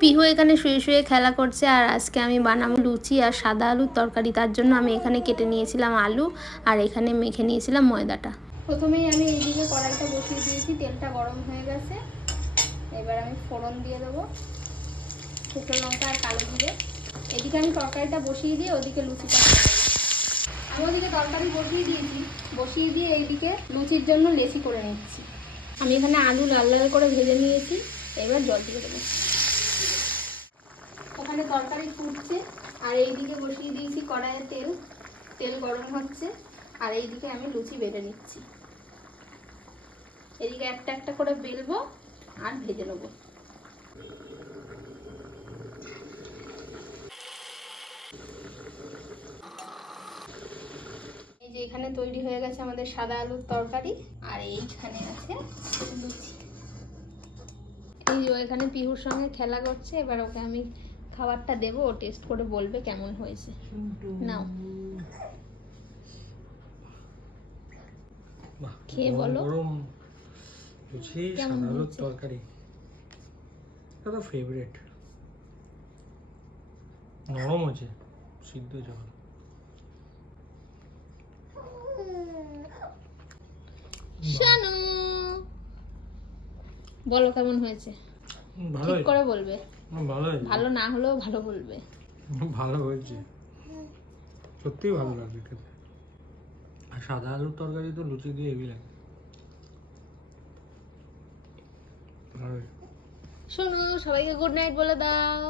পিহু এখানে শুয়ে শুয়ে খেলা করছে আর আজকে আমি বানাবো লুচি আর সাদা আলুর তরকারি। তার জন্য আমি এখানে কেটে নিয়েছিলাম আলু আর এখানে মেখে নিয়েছিলাম ময়দাটা। প্রথমেই আমি এইদিকে কড়াইটা বসিয়ে দিয়েছি, তেলটা গরম হয়ে গেছে। এবার আমি ফোড়ন দিয়ে দেবো, শুকনো লঙ্কা আর কালো জিরে। এদিকে আমি তরকারিটা বসিয়ে দিয়ে ওদিকে লুচিটা। আমি ওদিকে তরকারি বসিয়ে দিয়েছি, বসিয়ে দিয়ে এইদিকে লুচির জন্য লেচি করে নিচ্ছি। আমি এখানে আলু লাল লাল করে ভেজে নিয়েছি, এবার জল দিয়ে দেবো। তরকারি ফুটছে, আর এইদিকে বসিয়ে দিয়েছি কড়াইয়ে তেল। তেল গরম হচ্ছে, আর এইদিকে আমি লুচি বেটে নিচ্ছি। এদিকে একটা একটা করে বেলবো আর ভেজে নেব। এই যে এখানে তৈরি হয়ে গেছে আমাদের সাদা আলুর তরকারি, আর এইখানে আছে লুচি। এই যে ও এখানে পিহুর সঙ্গে খেলা করছে, এবার ওকে আমি খাবারটা দেবো ও টেস্ট করে বলবে কেমন হয়েছে। নাও। খেয়ে বলো। কেমন? তরকারি। ফেভারিট নরম সিদ্ধ শানু! বলো কেমন হয়েছে? ঠিক করে বলবে। ভালো ভালো না হলেও ভালো বলবে। ভালো হয়েছে সত্যিই ভালো লাগছে খেতে। আর সাদা আলুর তরকারি তো লুচি দিয়ে হেভি লাগে। শোনো সবাইকে গুড নাইট বলে দাও।